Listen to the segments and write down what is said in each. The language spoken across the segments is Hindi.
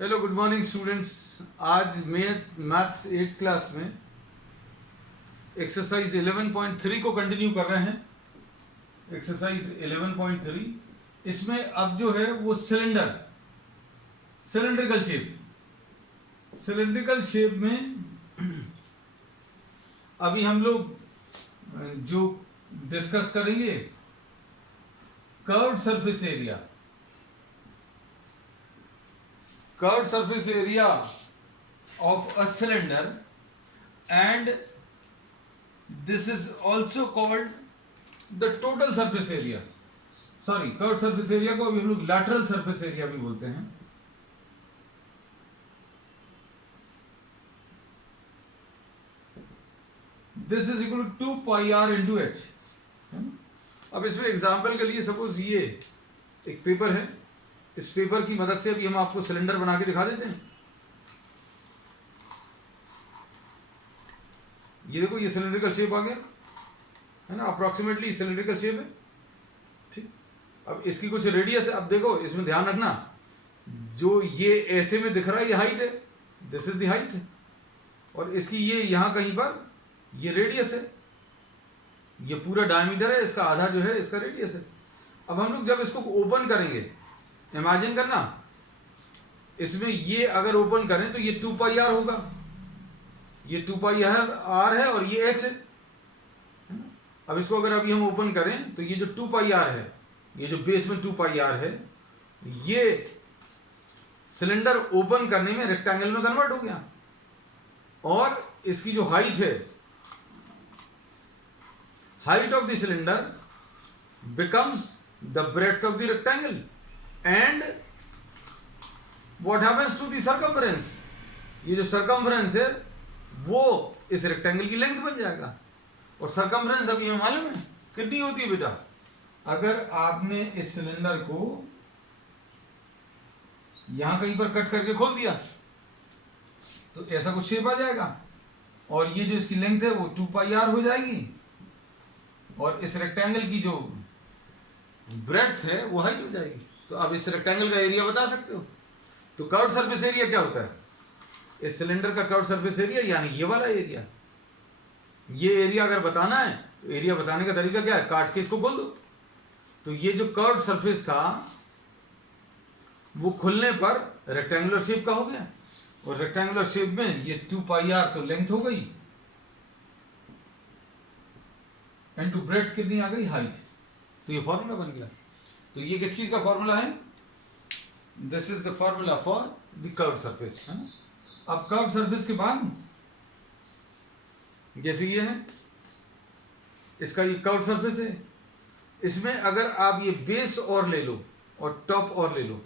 Hello good morning students. आज मैथ्स 8 क्लास में एक्सरसाइज 11.3 को कंटिन्यू कर रहे हैं। एक्सरसाइज 11.3 इसमें अब जो है वो सिलेंड्रिकल शेप में अभी हम लोग जो डिस्कस करेंगे curved surface area of a cylinder, and this is also called the total surface area. Sorry, curved surface area को अभी हम लोग लैटरल सरफेस एरिया भी बोलते हैं। This is equal to 2 pi r into h. अब इसमें एग्जाम्पल के लिए सपोज ये एक पेपर है, इस पेपर की मदद से अभी हम आपको सिलेंडर बना के दिखा देते हैं। ये देखो, ये सिलेंड्रिकल शेप आ गया है ना, अप्रोक्सीमेटली सिलेंड्रिकल शेप है। ठीक, अब इसकी कुछ रेडियस है। अब देखो, इसमें ध्यान रखना, जो ये ऐसे में दिख रहा है ये हाइट है, दिस इज द हाइट, और इसकी ये यहां कहीं पर ये रेडियस है। ये पूरा डायमीटर है, इसका आधा जो है इसका रेडियस है। अब हम लोग जब इसको ओपन करेंगे, इमेजिन करना, इसमें ये अगर ओपन करें तो ये 2 पाई आर होगा, ये 2 पाई आर है और ये एच है। अब इसको अगर अभी हम ओपन करें तो ये जो 2 पाई आर है, ये जो बेस में 2 पाई आर है, ये सिलेंडर ओपन करने में रेक्टेंगल में कन्वर्ट हो गया, और इसकी जो हाइट है, height of the cylinder becomes the breadth of the rectangle, and what happens to the circumference, ये जो सर्कमफरेंस है वो इस रेक्टेंगल की लेंथ बन जाएगा। और सर्कमफरेंस अभी हमें मालूम है कितनी होती है बेटा। अगर आपने इस सिलेंडर को यहां कहीं पर कट करके खोल दिया तो ऐसा कुछ शेप आ जाएगा, और ये जो इसकी लेंथ है वो 2 पाई आर हो जाएगी, और इस रेक्टेंगल की जो ब्रेड्थ है वो हाइट हो जाएगी। तो आप इस रेक्टेंगल का एरिया बता सकते हो। तो कर्व्ड सरफेस एरिया क्या होता है? इस सिलेंडर का कर्व्ड सरफेस एरिया, यानी ये वाला एरिया। ये एरिया अगर बताना है तो एरिया बताने का तरीका क्या है? काट के इसको खोल दो। तो ये जो कर्व्ड सरफेस था वो खुलने पर रेक्टेंगुलर शेप का हो गया, और रेक्टेंगुलर शेप में ये 2 पाई आर तो लेंथ हो गई, एंड टू ब्रेड्थ कितनी आ गई? हाइट। तो ये फॉर्मूला बन गया। तो ये किस चीज का फॉर्मूला है? This is the formula for the curved surface, है ना। अब कर्व्ड सरफेस के बाद जैसे ये है, इसका ये कर्व्ड सरफेस है, इसमें अगर आप ये बेस और ले लो और टॉप और ले लो,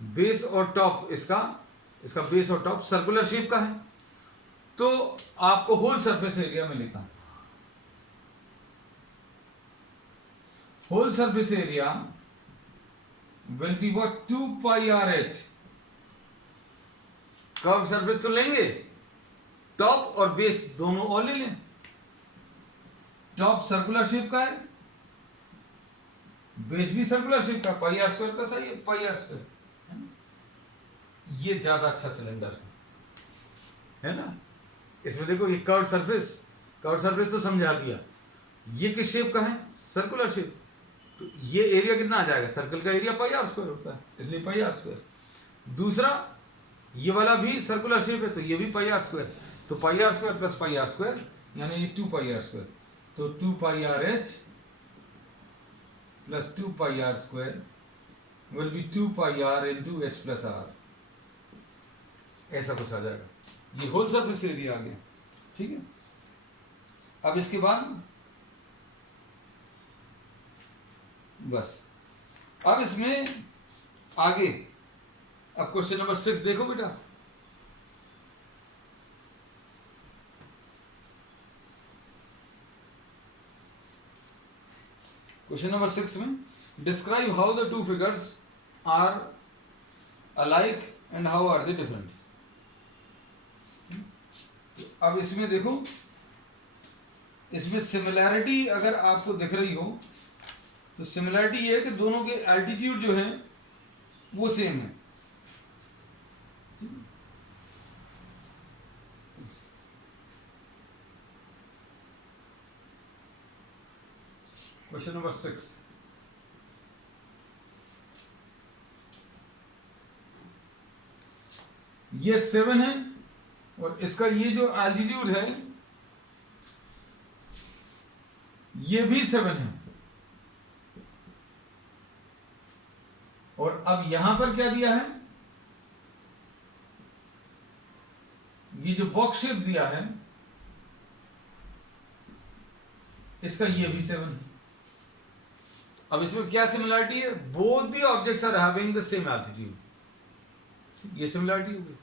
बेस और टॉप, इसका बेस और टॉप सर्कुलर शेप का है, तो आपको होल सरफेस एरिया मिलेगा। Whole surface area will be what? 2 pi are h. Curve surface तो लेंगे, टॉप और बेस दोनों और ले लें। टॉप सर्कुलर शेप का है, बेस भी सर्कुलर शेप का, पाई आर स्क्वायर का सही है, पाई आर स्क्वायर। ये ज्यादा अच्छा सिलेंडर है ना। इसमें देखो, ये कर्व्ड सरफेस तो समझा दिया। ये किस शेप का है? Circular shape. तो ये एरिया कितना आ जाएगा? सर्कल का एरिया पाई आर स्क्वायर होता है, इसलिए पाई आर स्क्वायर। दूसरा, ये वाला भी सर्कुलर शेप है, तो ये भी पाई आर स्क्वायर। तो pi r square plus pi r square, यानी ये 2 पाई आर स्क्वायर। तो 2 pi are h plus 2 pi r square will be 2 pi r into h plus r. ऐसा कुछ आ जाएगा। ये होल सरफेस एरिया आ गया, ठीक है। अब इसके बाद बस, अब इसमें आगे, अब क्वेश्चन नंबर 6 देखो बेटा। क्वेश्चन नंबर 6 में describe how the two figures are alike and how are they different. अब इसमें देखो, इसमें सिमिलैरिटी अगर आपको दिख रही हो तो सिमिलरिटी ये है कि दोनों के एल्टीट्यूड जो है वो सेम है। क्वेश्चन नंबर 6, ये 7 है और इसका ये जो एल्टीट्यूड है ये भी 7 है, और अब यहां पर क्या दिया है, ये जो बॉक्स शेप दिया है इसका ये भी 7 है। अब इसमें क्या सिमिलरिटी है, both the objects are having the same altitude, ये सिमिलरिटी हो गई।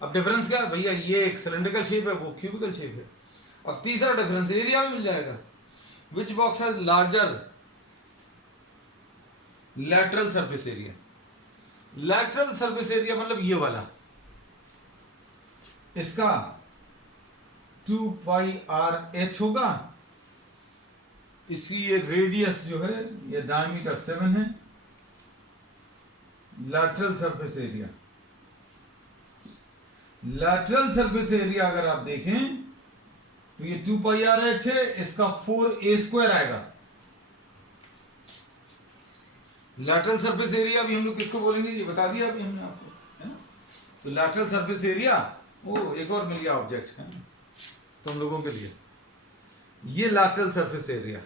अब डिफरेंस क्या है भैया, ये एक सिलेंड्रिकल शेप है, वो क्यूबिकल शेप है। अब तीसरा डिफरेंस एरिया में मिल जाएगा, which box has larger lateral surface area. Lateral surface area मतलब ये वाला, इसका 2πr(h) होगा, इसकी ये रेडियस जो है ये डायमीटर 7 है, lateral surface area. Lateral surface area अगर आप देखें तो ये 2πr(h) है, इसका 4a² आएगा। लैटरल सरफेस एरिया भी हम लोग किसको बोलेंगे, ये बता दिया अभी हमने आपको, है ना। तो लैटरल सरफेस एरिया, वो एक और मिल गया ऑब्जेक्ट है तुम लोगों के लिए, ये lateral surface area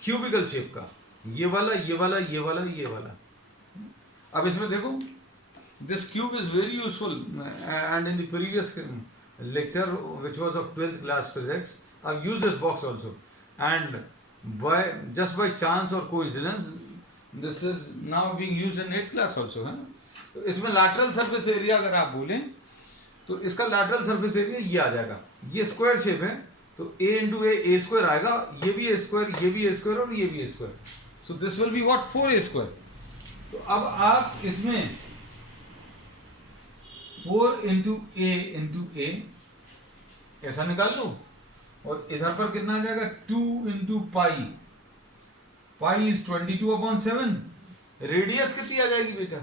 cubical shape का, ये वाला ये वाला ये वाला ये वाला। अब इसमें देखो, this cube is very useful, and in the previous lecture which was of 12th class physics, I've used this box also, and just by chance or coincidence this is now being used in 8th class also, है। तो इसमें lateral surface area अगर आप बोलें तो इसका lateral surface area ये आ जाएगा, ये स्क्वायर शेप है तो a into a² आएगा, ये भी a², ये भी a² और ये भी a², so this will be what, 4a²। तो अब आप इसमें 4 into a ऐसा निकाल लो, और इधर पर कितना आ जाएगा, 2 into pi, pi is 22/7। Radius कितनी आ जाएगी बेटा,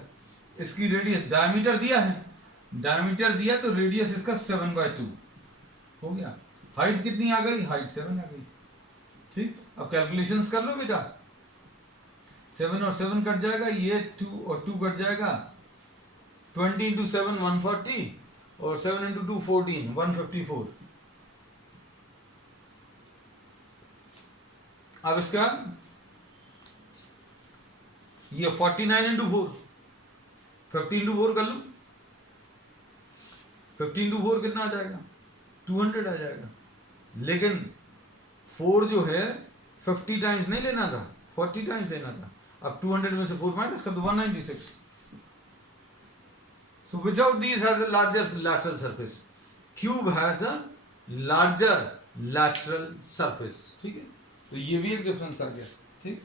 इसकी रेडियस, डायमीटर दिया है, डायमीटर दिया तो रेडियस इसका 7/2 हो गया। हाइट कितनी आ गई, हाइट 7 आ गई। ठीक, अब कैलकुलेशंस कर लो बेटा, 7 और 7 कट जाएगा, ये 2 और 2 कट जाएगा, 20 into 7 140 और 7 into 2 14, 154। अब इसका ये 49 into 4, 50 into 4 कर लो, 50 into 4 कितना आ जाएगा, 200 आ जाएगा। लेकिन 4 जो है 50 टाइम्स नहीं लेना था, 40 टाइम्स लेना था। अब 200 में से 4 माइनस कर दो, 196। So which of these has a larger lateral surface? Cube has a larger lateral surface। ठीक है, तो ये भी एक डिफरेंस आ गया। ठीक,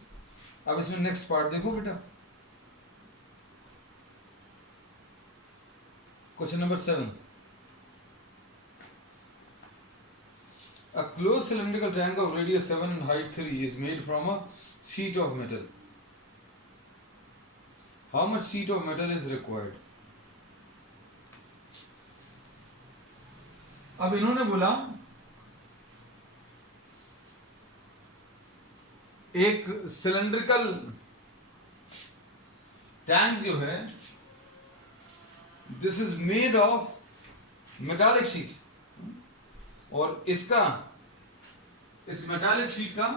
अब इसमें नेक्स्ट पार्ट देखो बेटा, question number 7। A closed cylindrical triangle of radius 7 and height 3 is made from a sheet of metal. How much sheet of metal is required? अब इन्होंने बोला एक सिलेंड्रिकल टैंक जो है, this is made of metallic sheet, और इसका, इस मेटालिक शीट का,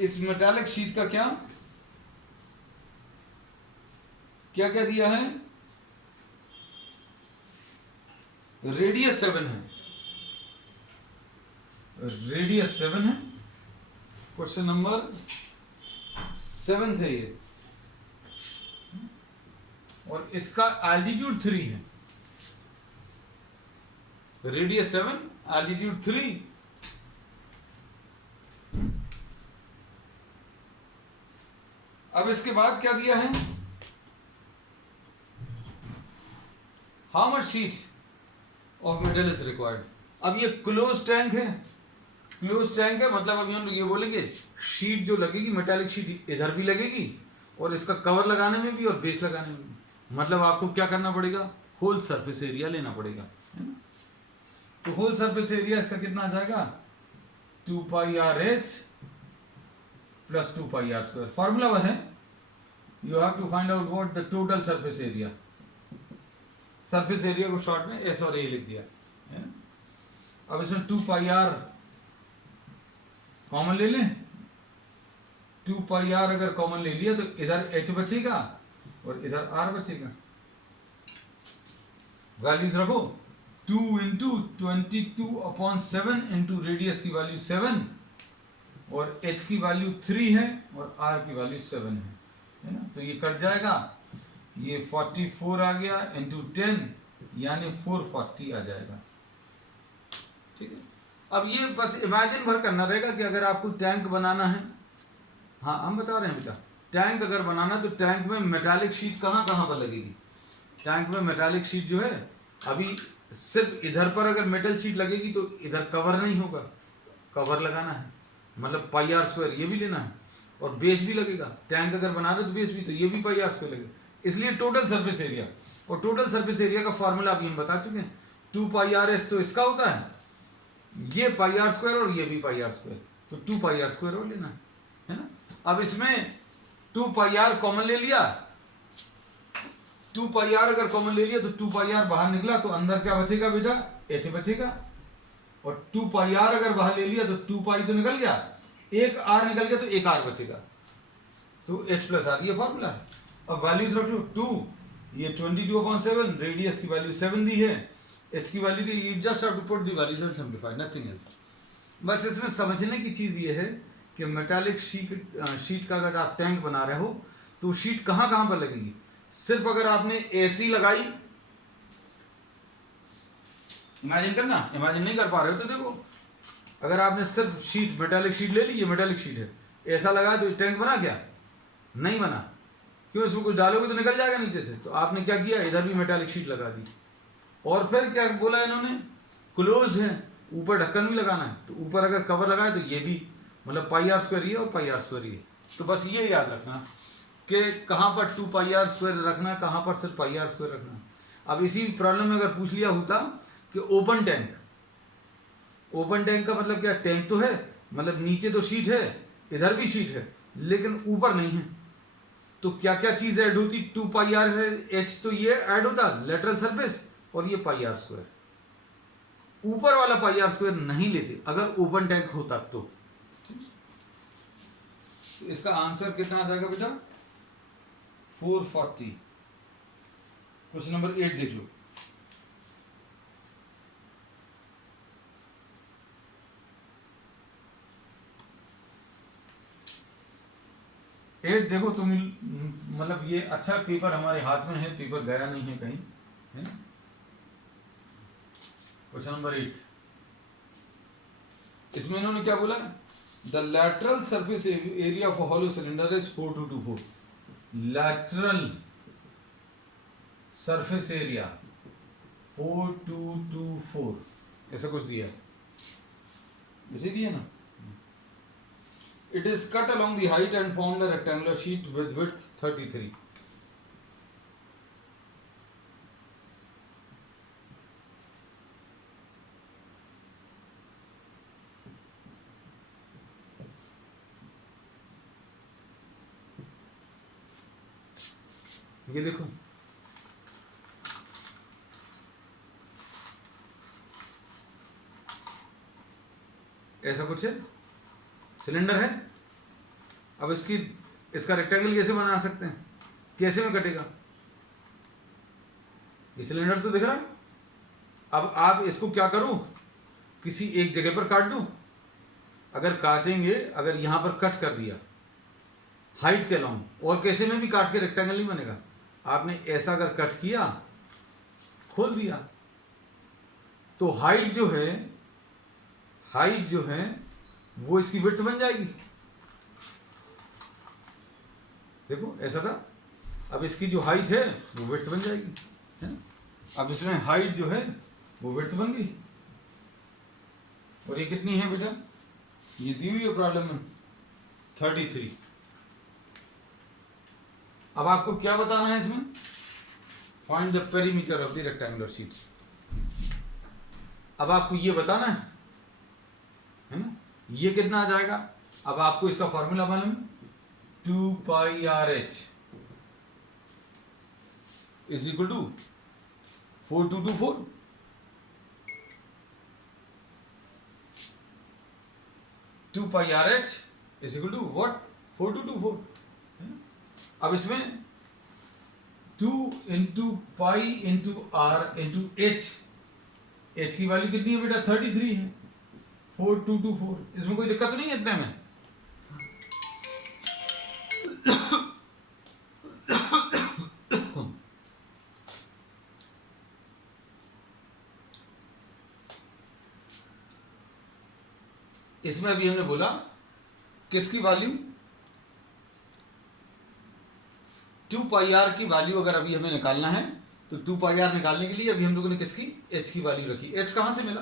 इस मेटालिक शीट का क्या क्या क्या दिया है, रेडियस 7 है, रेडियस 7 है, क्वेश्चन नंबर 7 है ये, और इसका एल्टीट्यूड 3 है, रेडियस 7, एल्टीट्यूड 3। अब इसके बाद क्या दिया है, how much sheet of metal is required. अब ये क्लोज टैंक है, क्लोज टैंक है मतलब अभी हम लोग ये बोलेंगे शीट जो लगेगी, मेटालिक शीट इधर भी लगेगी और इसका कवर लगाने में भी और बेस लगाने में भी, मतलब आपको क्या करना पड़ेगा, होल सरफेस एरिया लेना पड़ेगा, है ना। तो होल सरफेस एरिया इसका कितना आ जाएगा 2 pi are h plus 2 pi r square. Formula one है, you have to find out what the total surface area. Surface area को शॉर्ट में एस और ए लिख दिया है। अब इसमें 2 पाई आर कॉमन ले लें। 2 पाई आर अगर कॉमन ले लिया तो इधर h बचेगा और इधर r बचेगा। वैल्यूज रखो, 2 इंटू 22/7 इंटू रेडियस की वैल्यू 7 और h की वैल्यू 3 है और r की वैल्यू 7 है ना। तो ये कट जाएगा, ये 44 आ गया इंटू 10 यानी 440 आ जाएगा। ठीक है, अब ये बस इमेजिन भर करना रहेगा कि अगर आपको टैंक बनाना है, हाँ हम बता रहे हैं बेटा, टैंक अगर बनाना तो टैंक में मेटालिक शीट कहाँ कहाँ पर लगेगी। टैंक में मेटालिक शीट जो है, अभी सिर्फ इधर पर अगर मेटल शीट लगेगी तो इधर कवर नहीं होगा, कवर लगाना है, मतलब पाई आर स्क्वायर ये भी लेना है और बेस भी लगेगा। टैंक अगर बना रहे तो बेस भी, तो ये भी पाई आर स्क्वायर लगेगा। इसलिए टोटल सरफेस एरिया, और टोटल सरफेस एरिया का फॉर्मूला अभी हम बता चुके हैं, 2 पाई आर एस तो इसका होता है, ये पाई आर स्क्वायर और ये भी पाई आर स्क्वायर, तो 2 पाई आर स्क्वायर और लेना है ना। अब इसमें 2 पाई आर कॉमन ले लिया, 2 पाई आर अगर कॉमन ले लिया तो 2 पाई आर बाहर निकला तो अंदर क्या बचेगा बेटा, h बचेगा। और 2 पाई आर अगर बाहर ले लिया तो 2 पाई तो निकल गया, एक r निकल गया तो एक r बचेगा, तो h प्लस आर, ये फॉर्मूला है। अब वैल्यूज रख लो, 2 ये 22/7, रेडियस की वैल्यू 7 दी है, h की वैल्यू दी, you just have to put the values and simplify, nothing else. बस इसमें समझने की चीज ये है कि मेटालिक शीट का अगर आप टैंक बना रहे हो तो शीट कहाँ कहाँ पर लगेगी। सिर्फ अगर आपने एसी लगाई, इमेजिन करना, इमेजिन नहीं कर पा रहे हो तो देखो, अगर आपने सिर्फ शीट मेटालिक शीट ले ली, ये मेटालिक शीट है, ऐसा लगा तो टैंक बना क्या, नहीं बना। क्यों, इसमें कुछ डालोगे तो निकल जाएगा नीचे से। तो आपने क्या किया, इधर भी मेटालिक शीट लगा दी और फिर क्या बोला इन्होंने, क्लोज है, ऊपर ढक्कन भी लगाना है, तो ऊपर अगर कवर लगाए तो ये भी, मतलब पाई आर स्क्वायर ये और पाई आर स्क्वायर ये। तो बस ये याद रखना कि कहाँ पर 2 पाई आर स्क्वायर रखना, कहाँ पर सिर्फ पाई आर स्क्वायर रखना। अब इसी प्रॉब्लम में अगर पूछ लिया होता कि ओपन टैंक, ओपन टैंक का मतलब क्या, टैंक तो है, मतलब नीचे तो शीट है, इधर भी शीट है, लेकिन ऊपर नहीं है, तो क्या क्या चीज ऐड होती, 2 पाई आर है, एच तो ये ऐड होता लेटरल सरफेस, और ये पाई आर स्क्वायर। ऊपर वाला पाई आर स्क्वायर नहीं लेते अगर ओपन टैंक होता तो। इसका आंसर कितना आ जाएगा बेटा, 440। क्वेश्चन नंबर 8 देख लो। एट देखो तुम, मतलब ये अच्छा पेपर हमारे हाथ में है, पेपर गया नहीं है कहीं, है ना। क्वेश्चन नंबर 8, इसमें इन्होंने क्या बोला, the lateral surface area of hollow cylinder is 4224। Lateral surface area 4224, ऐसा कुछ दिया है, उसे दिया ना। It is cut along the height and formed a rectangular sheet with width 33. ये देखो, ऐसा कुछ है, सिलेंडर है। अब इसका रेक्टेंगल कैसे बना सकते हैं, कैसे में कटेगा, ये सिलेंडर तो दिख रहा है। अब आप इसको क्या करो, किसी एक जगह पर काट दो। अगर काटेंगे, अगर यहां पर कट कर दिया हाइट के अलोंग, और कैसे में भी काट के रेक्टेंगल नहीं बनेगा। आपने ऐसा अगर कट किया, खोल दिया, तो हाइट जो है वो इसकी विड्थ बन जाएगी। देखो ऐसा था, अब इसकी जो हाइट है वो विड्थ बन जाएगी, है ना। अब इसमें हाइट जो है वो विड्थ बन गई, और ये कितनी है बेटा, ये दी हुई है प्रॉब्लम में 33। अब आपको क्या बताना है इसमें, find the perimeter of the rectangular sheet. अब आपको ये बताना है ना, ये कितना आ जाएगा। अब आपको इसका फॉर्मूला मालूम, 2 pi are H is equal to 4224, 2 pi are H is equal to what, 4224। अब इसमें 2 into pi into R into H, H की वैल्यू कितनी है बेटा, 33 है, 4224। इसमें कोई दिक्कत नहीं है इतने में। इसमें अभी हमने बोला किसकी वैल्यू, 2 पाई आर की वैल्यू अगर अभी हमें निकालना है तो 2 पाई आर निकालने के लिए अभी हम लोगों ने किसकी, एच की वैल्यू रखी। एच कहाँ से मिला,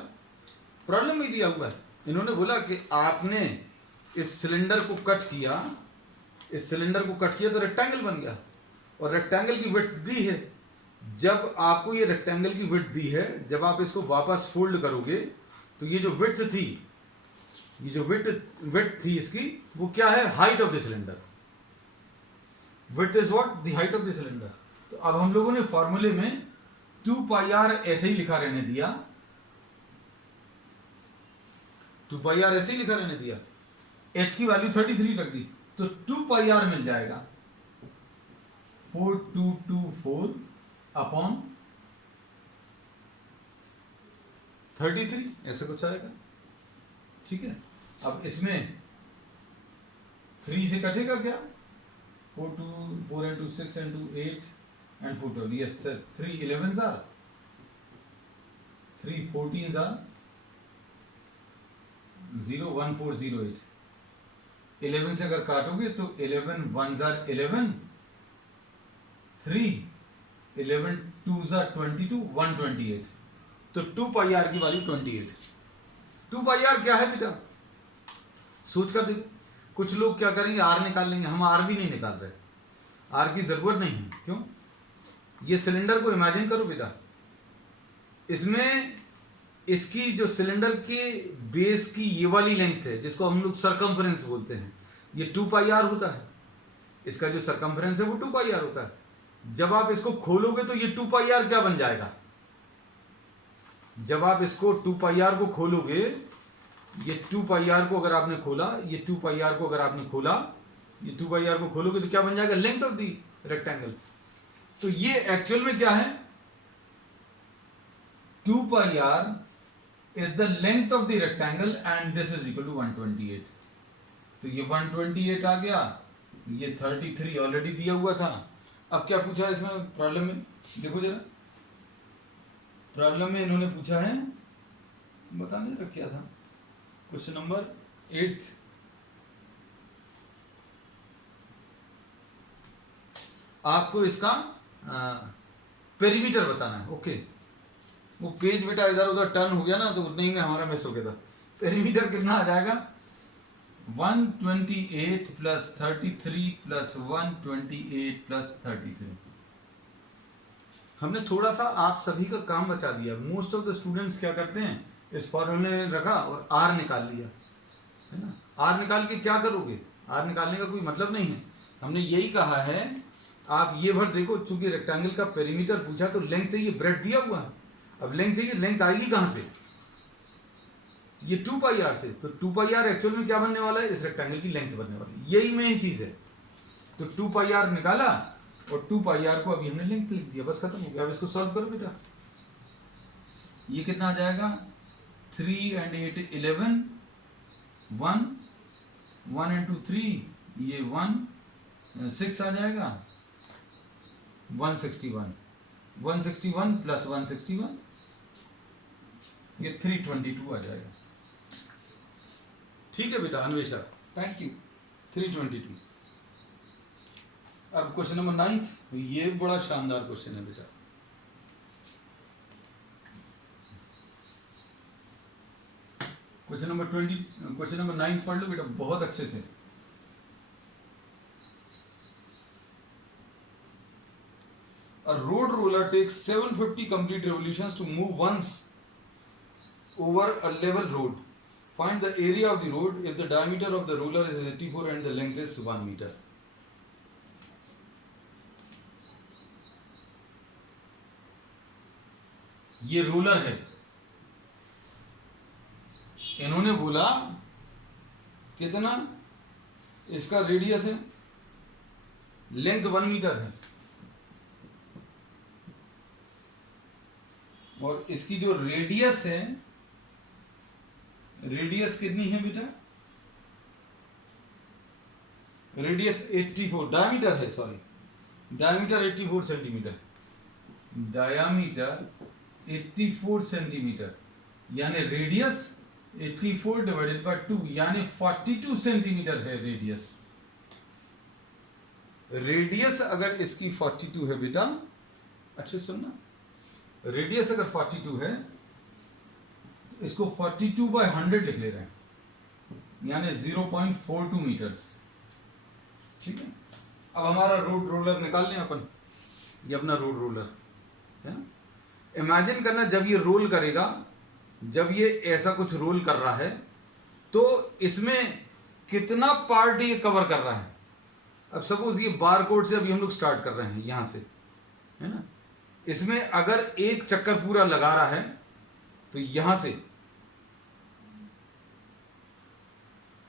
प्रॉब्लम में दिया हुआ है। इन्होंने बोला कि आपने इस सिलेंडर को कट किया, इस सिलेंडर को कट किया तो रेक्टेंगल बन गया, और रेक्टेंगल की विड्थ दी है। जब आपको ये रेक्टेंगल की विड्थ दी है, जब आप इसको वापस फोल्ड करोगे तो ये जो विड्थ थी, ये जो विड्थ थी इसकी, वो क्या है, height of the cylinder. Width is what, the height of the cylinder. तो अब हम लोगों ने फॉर्मूले में 2 पाई आर ऐसे ही लिखा रहने दिया, 2 पाई आर ऐसे ही लिखा रहने दिया, एच की वैल्यू 33 रख दी, तो 2 पाई आर मिल जाएगा 4224 अपॉन 33, ऐसे कुछ आएगा। ठीक है, अब इसमें 3 से कटेगा क्या, 4 into 6 into 8 and 4 12, yes sir, 3 11s are, 3 14s are 0 1 4 0 8, 11 से अगर काटोगे तो 11 1s are 11, 3 11 2s are 22, 128, तो 2 पाई आर की वैल्यू 28। 2 पाई आर क्या है बेटा, सोच कर देखो। कुछ लोग क्या करेंगे, आर निकाल लेंगे, हम आर भी नहीं निकाल रहे, आर की जरूरत नहीं है। क्यों, ये सिलेंडर को इमेजिन करो बेटा, इसमें इसकी जो सिलेंडर के बेस की ये वाली लेंथ है जिसको हम लोग सरकमफ्रेंस बोलते हैं, ये 2 पाई आर होता है। इसका जो सरकमफ्रेंस है वो 2 पाई आर होता है। जब आप इसको खोलोगे तो ये 2 पाई आर क्या बन जाएगा, जब आप इसको 2 पाई आर को खोलोगे, ये 2 पाई आर को अगर आपने खोला, ये 2 पाई आर को अगर आपने खोला, ये 2 पाई आर को खोलोगे तो क्या बन जाएगा, लेंथ ऑफ दी रेक्टेंगल। तो ये एक्चुअल में क्या है, 2 pi R is the length of the rectangle and this is equal to 128। तो ये 128 आ गया, ये 33 ऑलरेडी दिया हुआ था। अब क्या पूछा इसमें प्रॉब्लम में, देखो जरा, प्रॉब्लम में इन्होंने पूछा है, बताने रख क्या था, क्वेश्चन नंबर 8, आपको इसका पेरीमीटर बताना है। ओके, वो पेज बेटा इधर उधर टर्न हो गया ना, तो नहीं में हमारा मिस हो गया था। पेरीमीटर कितना आ जाएगा, 128 प्लस 33 प्लस 128 प्लस 33। हमने थोड़ा सा आप सभी का काम बचा दिया। मोस्ट ऑफ द स्टूडेंट्स क्या करते हैं, इस फॉर्मूले में रखा और आर निकाल लिया, है ना। आर निकाल के क्या करोगे, आर निकालने का कोई मतलब नहीं है। हमने यही कहा है, आप ये भर देखो, चूंकि रेक्टेंगल का पेरीमीटर पूछा तो लेंथ चाहिए, ब्रेड दिया हुआ है। अब लेंथ चाहिए, लेंथ आएगी कहां से, ये 2 पाई आर से। तो 2 पाई आर एक्चुअल में क्या बनने वाला है, इस रेक्टेंगल की लेंथ बनने वाली है, यही मेन चीज है। तो 2 पाई आर निकाला और 2 पाई आर को अभी हमने लेंथ लिख दिया, बस खत्म हो गया। अब इसको सॉल्व करो बेटा, ये कितना आ जाएगा, 3 and 8 11, 1 into 3 ये 1 6 आ जाएगा, 161 161 प्लस 161 ये 322 आ जाएगा। ठीक है बेटा अन्वेषा, थैंक यू, 322। अब क्वेश्चन नंबर 9, ये बड़ा शानदार क्वेश्चन है बेटा। क्वेश्चन नंबर 9 पढ़ लो बेटा बहुत अच्छे से। A road roller takes 750 complete revolutions to move once over a level road. Find the area of the road if the diameter of the ruler is 84 and the length is 1 meter. ये रूलर है, इन्होंने बोला कितना इसका रेडियस है, लेंथ 1 मीटर है, और इसकी जो रेडियस है, रेडियस कितनी है बेटा, रेडियस 84, डायमीटर है, sorry diameter 84 centimetre, diameter 84 centimetre, यानी रेडियस 84 डिवाइडेड बाय 2 यानी 42 सेंटीमीटर है रेडियस। रेडियस अगर इसकी 42 है बेटा, अच्छे सुनना, रेडियस अगर 42 है, इसको 42 बाय 100 लिख ले रहे हैं, यानी 0.42 मीटर्स। ठीक है, अब हमारा रोड रोलर निकाल लें अपन, ये अपना रोड रोलर है ना। इमेजिन करना जब ये रोल करेगा, जब ये ऐसा कुछ रोल कर रहा है तो इसमें कितना पार्ट ये कवर कर रहा है। अब सपोज ये बार कोड से अभी हम लोग स्टार्ट कर रहे हैं यहां से, है ना, इसमें अगर एक चक्कर पूरा लगा रहा है तो यहां से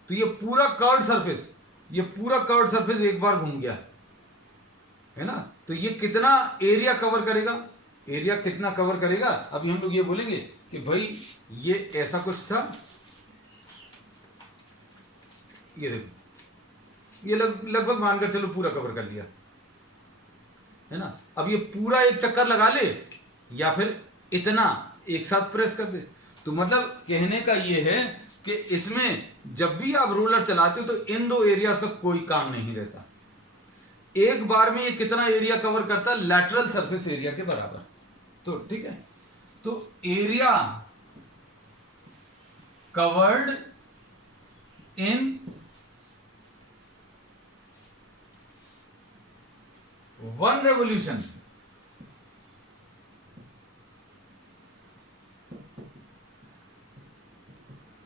तो ये पूरा कर्व्ड सरफेस, ये पूरा कर्व्ड सरफेस एक बार घूम गया है ना, तो ये कितना एरिया कवर करेगा, एरिया कितना कवर करेगा। अभी हम लोग ये बोलेंगे कि भाई ये ऐसा कुछ था, ये देखो ये लगभग मानकर चलो पूरा कवर कर लिया है ना। अब ये पूरा एक चक्कर लगा ले या फिर इतना एक साथ प्रेस कर दे, तो मतलब कहने का ये है कि इसमें जब भी आप रोलर चलाते हो तो इन दो एरियाज का कोई काम नहीं रहता। एक बार में ये कितना एरिया कवर करता है, लैटरल सरफेस एरिया के बराबर। तो ठीक है, तो area covered in 1 revolution,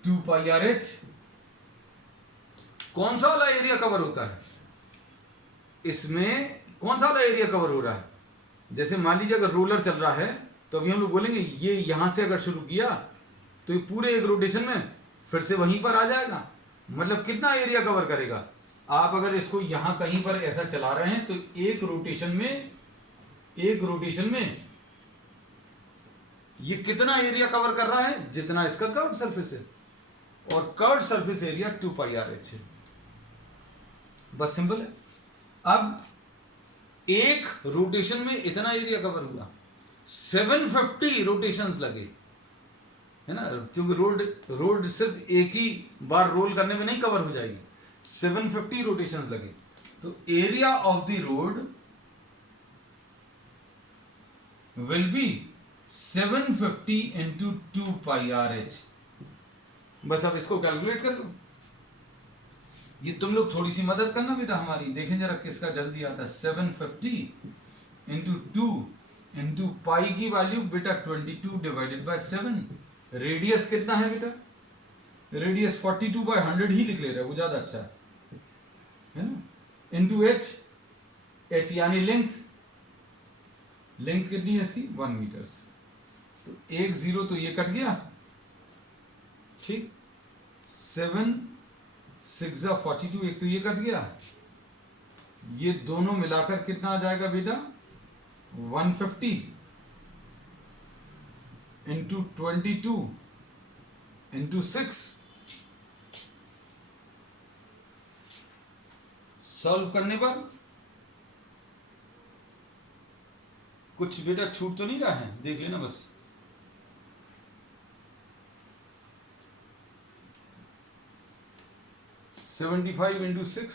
two pi are h. कौन सा वाला एरिया कवर होता है, इसमें कौन सा वाला एरिया कवर हो रहा है। जैसे मान लीजिए अगर रोलर चल रहा है तो अभी हम लोग बोलेंगे ये यहां से अगर शुरू किया तो ये पूरे एक रोटेशन में फिर से वहीं पर आ जाएगा, मतलब कितना एरिया कवर करेगा। आप अगर इसको यहां कहीं पर ऐसा चला रहे हैं तो एक रोटेशन में ये कितना एरिया कवर कर रहा है, जितना इसका कर्व्ड सरफेस है, और curved surface area 2 pi R H है। बस सिंपल है। अब एक रोटेशन में इतना एरिया कवर हुआ, 750 रोटेशंस लगे, है ना, क्योंकि रोड सिर्फ एक ही बार रोल करने में नहीं कवर हो जाएगी, 750 रोटेशंस लगे। तो area of the road will be 750 into 2 pi R H. बस अब इसको कैलकुलेट कर लो। ये तुम लोग थोड़ी सी मदद करना बेटा हमारी, देखें जरा किसका जल्दी आता है। 750 इंटू 2 इंटू पाई की वैल्यू बेटा 22 डिवाइडेड बाय 7। रेडियस कितना है बेटा, रेडियस 42 बाय 100 ही लिख ले रहा है, वो ज्यादा अच्छा है ना। इंटू एच, एच यानी लेंथ, लेंथ कितनी है इसकी 1 मीटर्स। तो 1 0 तो ये कट गया, ठीक, 7 6 42, एक तो ये कट गया, ये दोनों मिलाकर कितना आ जाएगा बेटा 150 इंटू 22 इंटू 6। सॉल्व करने पर कुछ बेटा छूट तो नहीं रहा है, देख लेना बस। सेवेंटी 75 इंटू 6,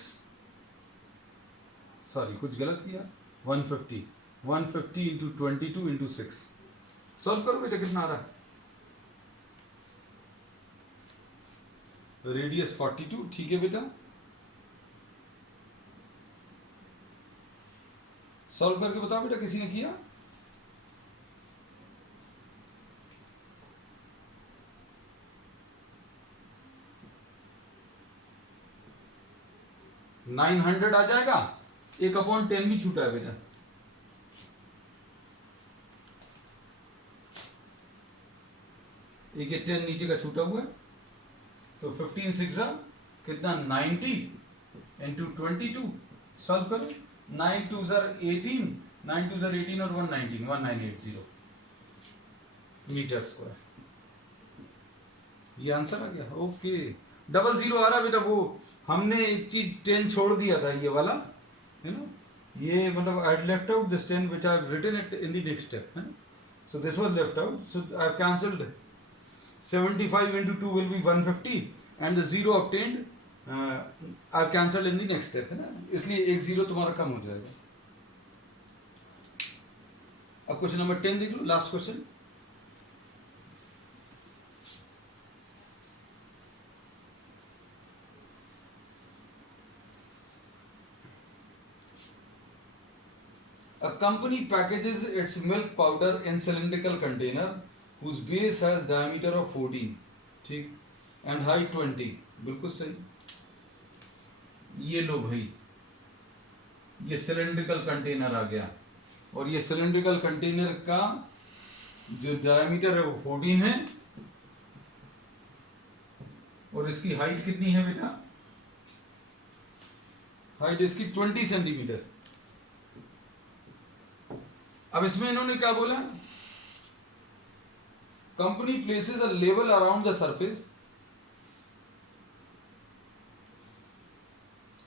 सॉरी कुछ गलत किया, 150 इंटू 22 इंटू 6। सॉल्व करो बेटा कितना आ रहा है। रेडियस 42, ठीक है बेटा। सॉल्व करके बताओ बेटा, किसी ने किया? 900 आ जाएगा, 1/10 भी छूटा है बेटा, एक 10 नीचे का छूटा हुआ है, तो 15 6 कितना 90 इंटू 22 सॉल्व करो, 9 2 18, 9 2 18 और 119 1980 मीटर स्क्वायर, ये आंसर आ गया। ओके, 00 आ रहा बेटा, वो हमने एक चीज 10 छोड़ दिया था, ये वाला है ना, ये मतलब I left out this 10 which I have written it in the next step, है ना, so this was left out, so I have cancelled 75 into 2 will be 150 and the 0 obtained I have cancelled in the next step, है ना, इसलिए एक 0 तुम्हारा कम हो जाएगा। अब क्वेश्चन नंबर 10 देख लो, last question. A company packages its milk powder in cylindrical container whose base has diameter of 14, ठीक, and height 20, बिल्कुल सही। ये लो भाई, ये सिलेंड्रिकल कंटेनर आ गया, और ये सिलेंड्रिकल कंटेनर का जो डायमीटर है वो 14 है, और इसकी हाइट कितनी है बेटा, हाइट इसकी 20 सेंटीमीटर। अब इसमें इन्होंने क्या बोला, company places a level around the surface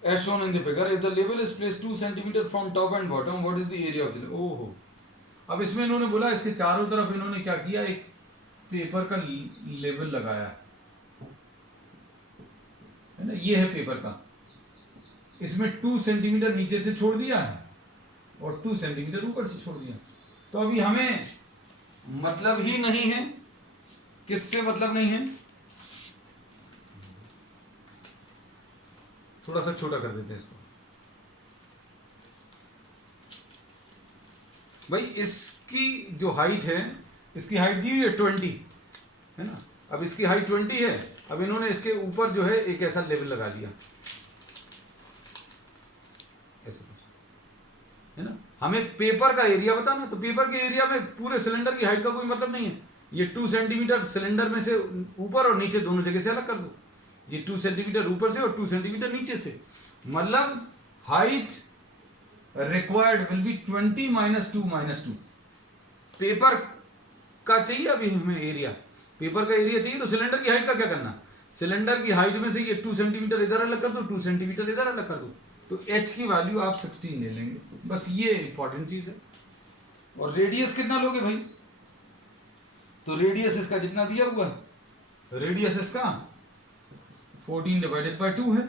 as shown in the figure. If the label is placed 2 centimeter from top and bottom, what is the area of the label? ओहो, अब इसमें इन्होंने बोला इसके चारों तरफ इन्होंने क्या किया, एक पेपर का लेबल लगाया है ना, ये है पेपर का, इसमें 2 सेंटीमीटर नीचे से छोड़ दिया है और 2 सेंटीमीटर ऊपर से छोड़ दिया। तो अभी हमें मतलब ही नहीं है, किससे मतलब नहीं है, थोड़ा सा छोटा कर देते हैं इसको भाई। इसकी जो हाइट है, इसकी हाइट दी हुई है 20 है ना, अब इसकी हाइट 20 है, अब इन्होंने इसके ऊपर जो है एक ऐसा लेवल लगा दिया, ऐसे कुछ है ना। हमें पेपर का एरिया बताना, तो पेपर के एरिया में पूरे सिलेंडर की हाइट का कोई मतलब नहीं है, ये 2 सेंटीमीटर सिलेंडर में से ऊपर और नीचे दोनों जगह से अलग कर दो, ये 2 सेंटीमीटर ऊपर से और 2 सेंटीमीटर नीचे से, मतलब height required will be 20 - 2 - 2। Paper का चाहिए अभी हमें एरिया, पेपर का एरिया चाहिए, तो सिलेंडर की हाइट का क्या करना, सिलेंडर की हाइट में से ये 2 सेंटीमीटर इधर अलग कर दो, 2 सेंटीमीटर इधर अलग कर दो, तो h की वैल्यू आप 16 ले लेंगे, बस ये इंपॉर्टेंट चीज है। और रेडियस कितना लोगे भाई, तो रेडियस इसका जितना दिया हुआ है, रेडियस इसका 14 / 2 है,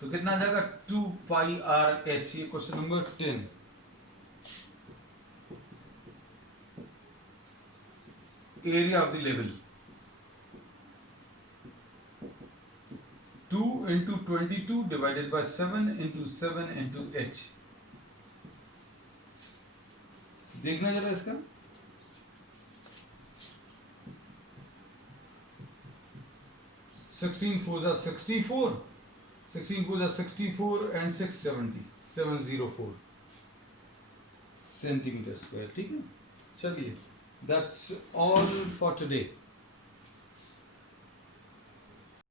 तो कितना आ जाएगा 2 पाई RH। ये question number 10। Area of the level 2 × 22 / 7 × 7 × h। देखना जरा इसका, 16 4 are 64, 16 4 are 64 and 670 704 centimetre square. ठीक है, चलिए, दैट्स ऑल फॉर टुडे।